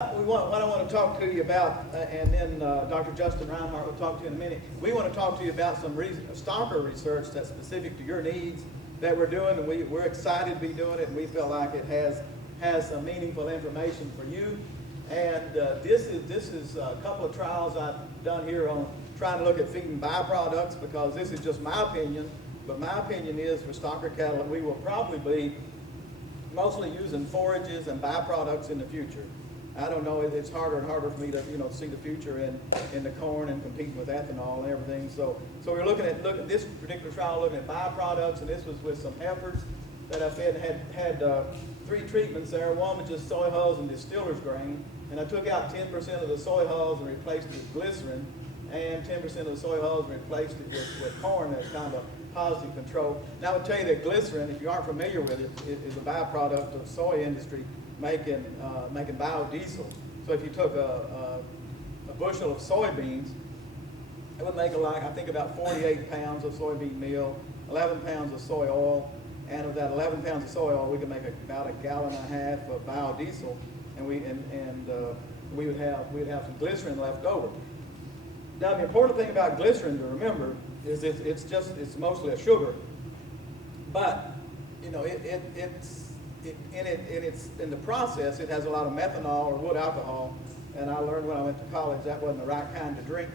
What I want to talk to you about, and then Dr. Justin Reinhardt will talk to you in a minute. We want to talk to you about some stalker research that's specific to your needs that we're doing, and we're excited to be doing it, and we feel like it has some meaningful information for you. And this is a couple of trials I've done here on trying to look at feeding byproducts, because this is just my opinion, but my opinion is for stalker cattle, we will probably be mostly using forages and byproducts in the future. I don't know, it's harder and harder for me to, see the future in the corn and competing with ethanol and everything. So we're looking at this particular trial, looking at byproducts, and this was with some heifers that I fed, had 3 treatments there. One was just soy hulls and distiller's grain, and I took out 10% of the soy hulls and replaced it with glycerin, and 10% of the soy hulls and replaced it with corn as kind of a positive control. Now I would tell you that glycerin, if you aren't familiar with it, is a byproduct of the soy industry making biodiesel. So if you took a bushel of soybeans, it would make I think about 48 pounds of soybean meal, 11 pounds of soy oil, and of that 11 pounds of soy oil, we could make about 1.5 gallons of biodiesel, and we'd have some glycerin left over. Now the important thing about glycerin to remember is it's mostly a sugar, but it's in the process, it has a lot of methanol or wood alcohol, and I learned when I went to college that wasn't the right kind to drink.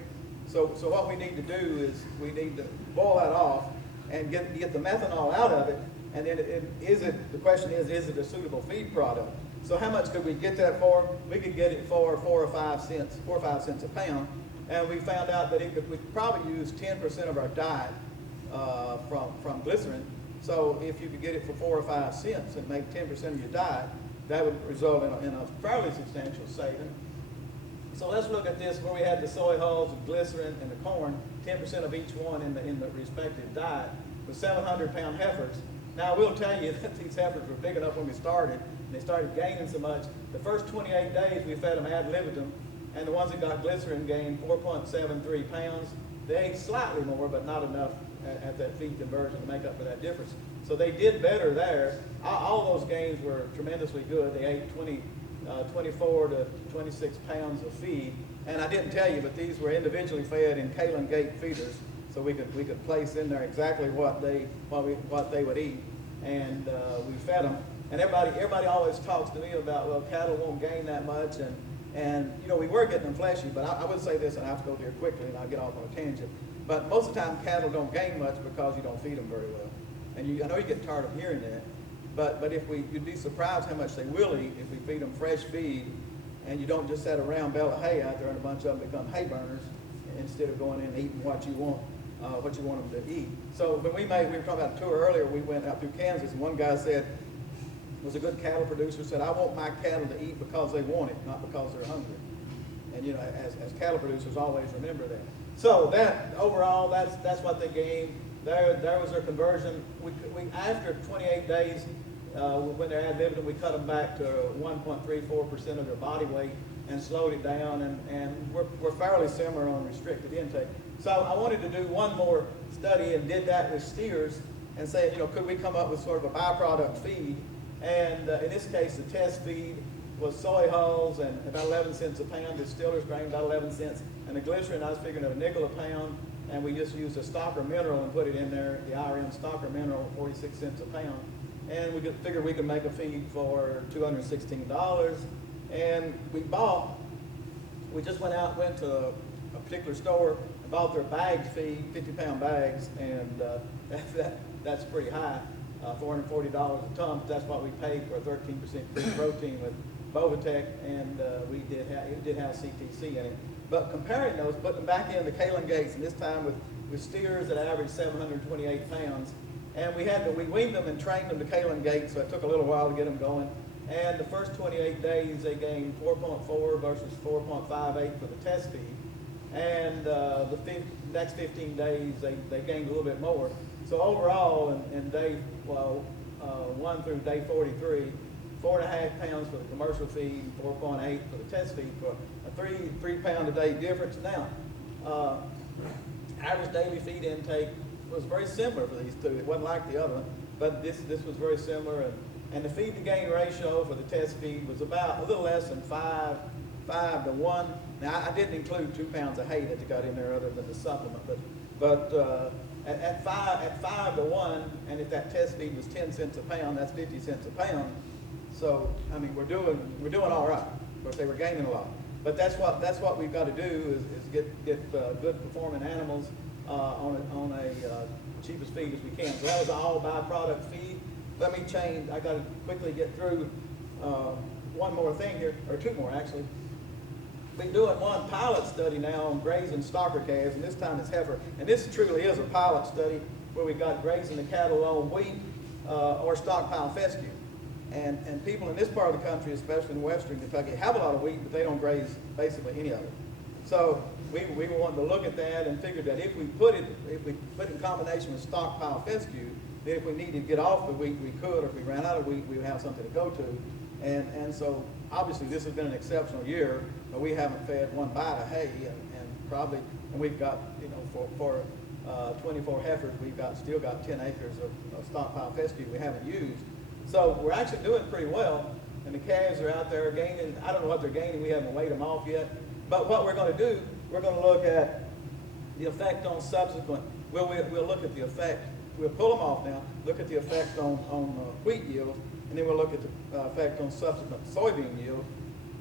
So what we need to do is we need to boil that off and get the methanol out of it, and then the question is it a suitable feed product? So how much could we get that for? We could get it for 4 or 5 cents a pound, and we found out that we could probably use 10% of our diet from glycerin. So if you could get it for 4 or 5 cents and make 10% of your diet, that would result in a fairly substantial saving. So let's look at this where we had the soy hulls, the glycerin, and the corn, 10% of each one in the respective diet, with 700-pound heifers. Now I will tell you that these heifers were big enough when we started, and they started gaining so much. The first 28 days we fed them ad libitum, and the ones that got glycerin gained 4.73 pounds. They ate slightly more, but not enough at that feed conversion to make up for that difference. So they did better there. All those gains were tremendously good. They ate 24 to 26 pounds of feed. And I didn't tell you, but these were individually fed in Kalen Gate feeders, so we could place in there exactly what they would eat, and we fed them. And everybody always talks to me about, well, cattle won't gain that much, and we were getting them fleshy, but I would say this, and I have to go here quickly, and I'll get off on a tangent. But most of the time, cattle don't gain much because you don't feed them very well. And I know you get tired of hearing that, but you'd be surprised how much they will eat if we feed them fresh feed, and you don't just set a round bale of hay out there and a bunch of them become hay burners instead of going in and eating what you want them to eat. So when we were talking about a tour earlier, we went out through Kansas, and one guy was a good cattle producer, said, I want my cattle to eat because they want it, not because they're hungry. And as cattle producers, always remember that. So that overall, that's what they gained. There was their conversion. We after 28 days, when they're ad libitum, we cut them back to 1.34% of their body weight and slowed it down, and we're fairly similar on restricted intake. So I wanted to do one more study and did that with steers and say, could we come up with sort of a byproduct feed? And in this case, the test feed was soy hulls and about 11 cents a pound, distiller's grain about 11 cents, and the glycerin I was figuring at $0.05 a pound, and we just used a stalker mineral and put it in there, the IRM stalker mineral, 46 cents a pound. And we figured we could make a feed for $216, and we just went to a particular store and bought their bagged feed, 50-pound bags, and that's pretty high, $440 a ton. That's what we paid for a 13% protein with Bovatech, and it did have CTC in it. But comparing those, putting them back in the Kalen Gates, and this time with steers that averaged 728 pounds, and we weaned them and trained them to Kalen Gates, so it took a little while to get them going. And the first 28 days, they gained 4.4 versus 4.58 for the test feed. And the next 15 days, they gained a little bit more. So overall, in day 1 through day 43, 4.5 pounds for the commercial feed, 4.8 for the test feed, for a 3 pound a day difference. Now, average daily feed intake was very similar for these two. It wasn't like the other one, but this was very similar. And the feed to gain ratio for the test feed was about a little less than 5 to 1. Now, I didn't include 2 pounds of hay that you got in there other than the supplement, but at 5 to 1, and if that test feed was 10 cents a pound, that's 50 cents a pound. So, I mean, we're doing all right. Of course, they were gaining a lot. But that's what we've got to do is get good performing animals on a cheapest feed as we can. So that was all byproduct feed. Let me change. I got to quickly get through one more thing here, or two more actually. We're doing one pilot study now on grazing stocker calves, and this time it's heifer. And this truly is a pilot study where we got grazing the cattle on wheat or stockpile fescue. And people in this part of the country, especially in western Kentucky, have a lot of wheat, but they don't graze basically any of it. So we were wanting to look at that and figured that if we put it in combination with stockpile fescue, then if we needed to get off the wheat, we could, or if we ran out of wheat, we would have something to go to. And so obviously this has been an exceptional year, but we haven't fed one bite of hay, and we've got, you know, for 24 heifers, we've still got 10 acres of stockpile fescue we haven't used. So we're actually doing pretty well, and the calves are out there gaining. I don't know what they're gaining. We haven't weighed them off yet. But what we're going to do, we're going to look at the effect on subsequent. We'll look at the effect. We'll pull them off now, look at the effect on wheat yield, and then we'll look at the effect on subsequent soybean yield.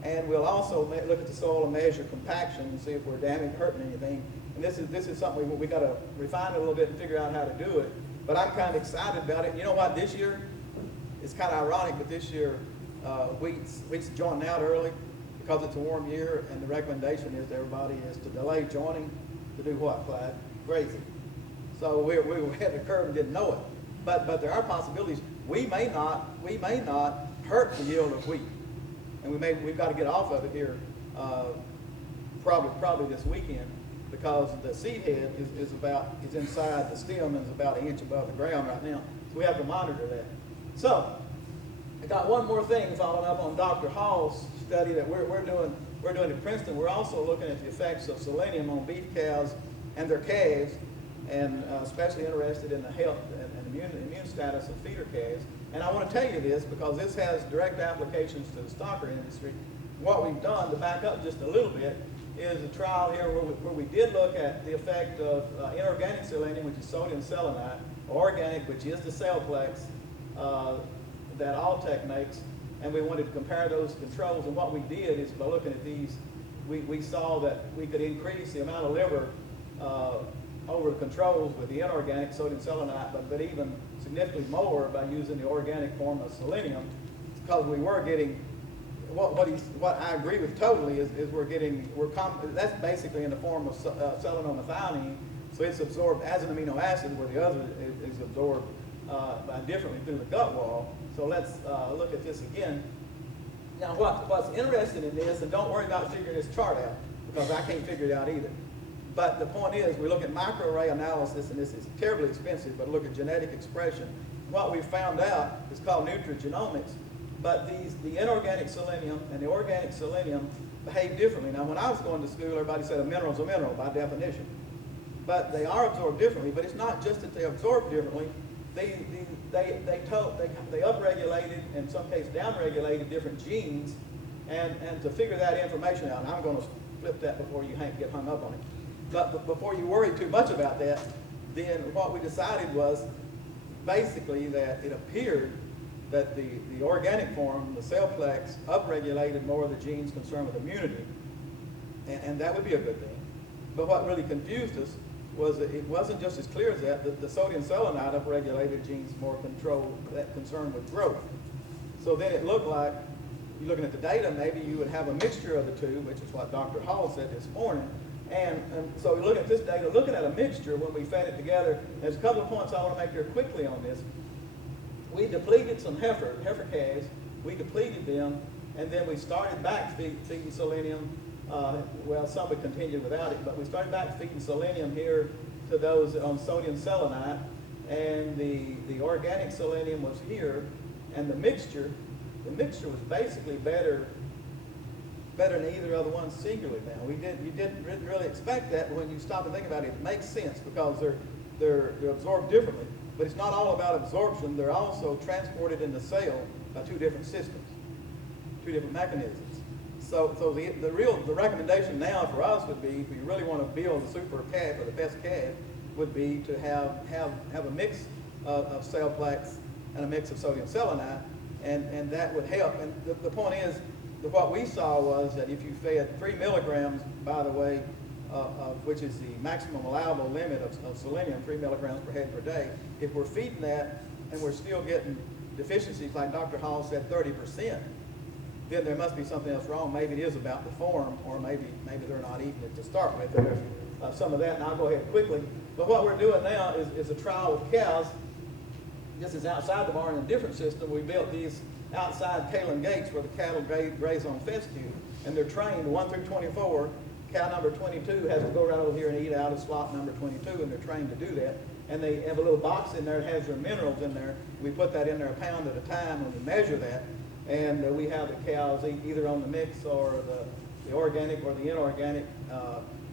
And we'll also look at the soil and measure compaction and see if we're hurting anything. And this is something we got to refine a little bit and figure out how to do it. But I'm kind of excited about it. You know what? This year, it's kind of ironic, but this year wheat's joining out early because it's a warm year, and the recommendation is to everybody is to delay joining to do what, Clyde? Grazing. So we were ahead of the curve and didn't know it. But there are possibilities. We may not hurt the yield of wheat, and we've got to get off of it here probably this weekend, because the seed head is inside the stem and is about 1 inch above the ground right now. So we have to monitor that. So I got one more thing following up on Dr. Hall's study that we're doing at Princeton. We're also looking at the effects of selenium on beef cows and their calves, and especially interested in the health and immune status of feeder calves. And I want to tell you this because this has direct applications to the stocker industry. What we've done, to back up just a little bit, is a trial here where we did look at the effect of inorganic selenium, which is sodium selenite, organic, which is the Celplex that Alltech makes, and we wanted to compare those controls. And what we did is, by looking at these, we saw that we could increase the amount of liver over the controls with the inorganic sodium selenite, but even significantly more by using the organic form of selenium, because we were getting what I agree with totally is that's basically in the form of selenomethionine, so it's absorbed as an amino acid, where the other is absorbed differently through the gut wall. So let's look at this again. Now, what's interesting in this, and don't worry about figuring this chart out, because I can't figure it out either. But the point is, we look at microarray analysis, and this is terribly expensive, but look at genetic expression. What we found out is called nutrigenomics, but the inorganic selenium and the organic selenium behave differently. Now, when I was going to school, everybody said a mineral's a mineral by definition. But they are absorbed differently, but it's not just that they absorb differently. They upregulated, in some cases downregulated different genes, and to figure that information out, and I'm going to flip that before you get hung up on it. But before you worry too much about that, then what we decided was basically that it appeared that the organic form, the Celplex, upregulated more of the genes concerned with immunity, and that would be a good thing. But what really confused us was that it wasn't just as clear as that the sodium selenite upregulated genes more concerned with growth. So then it looked like, you're looking at the data, maybe you would have a mixture of the two, which is what Dr. Hall said this morning. And so we look at this data, looking at a mixture when we fed it together. There's a couple of points I want to make here quickly on this. We depleted some heifer calves. We depleted them, and then we started back feeding selenium. Well, some would continue without it, but we started back feeding selenium here to those on sodium selenite, and the organic selenium was here, and the mixture was basically better than either other one singularly. Now, you didn't really expect that, but when you stop and think about it, it makes sense because they're absorbed differently. But it's not all about absorption. They're also transported in the cell by two different systems, two different mechanisms. So the recommendation now for us would be, if we really want to build the super calf or the best calf, would be to have a mix of Celplex and a mix of sodium selenite, and that would help. And the point is, what we saw was that if you fed 3 milligrams, by the way, which is the maximum allowable limit of selenium, 3 milligrams per head per day, if we're feeding that and we're still getting deficiencies, like Dr. Hall said, 30%, then there must be something else wrong. Maybe it is about the form, or maybe they're not eating it to start with. There's some of that, and I'll go ahead quickly. But what we're doing now is a trial with cows. This is outside the barn in a different system. We built these outside Kalin gates where the cattle graze on fescue, and they're trained 1 through 24. Cow number 22 has to go right over here and eat out of slot number 22, and they're trained to do that. And they have a little box in there that has their minerals in there. We put that in there a pound at a time when we measure that, and we have the cows eat either on the mix or the organic or the inorganic.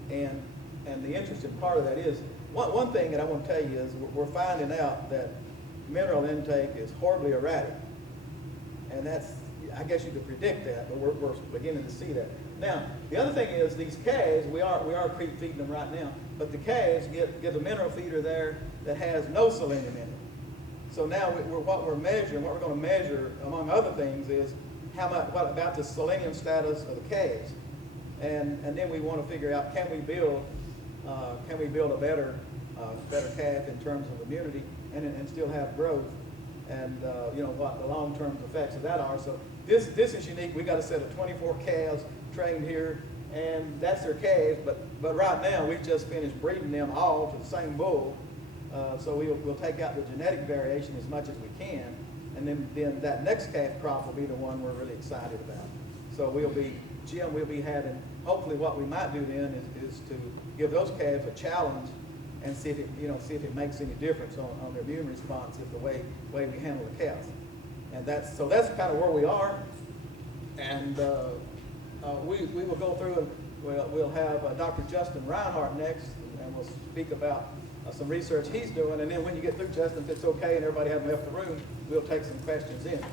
And the interesting part of that is, one thing that I want to tell you is we're finding out that mineral intake is horribly erratic. And that's, I guess you could predict that, but we're beginning to see that. Now, the other thing is these calves, we are creep feeding them right now, but the calves get a mineral feeder there that has no selenium in it. So now what we're going to measure, among other things, is what about the selenium status of the calves, and then we want to figure out, can we build a better calf in terms of immunity and still have growth, and what the long-term effects of that are. So this is unique. We got a set of 24 calves trained here, and that's their calves. But right now we've just finished breeding them all to the same bull. So we'll take out the genetic variation as much as we can, and then that next calf crop will be the one we're really excited about. So we'll be having, hopefully what we might do then is to give those calves a challenge and see if it makes any difference on their immune response, if the way we handle the cows. And that's kind of where we are. And we will go through, and we'll have Dr. Justin Reinhardt next, and we'll speak about some research he's doing. And then when you get through, Justin, if it's okay and everybody hasn't left the room, we'll take some questions in.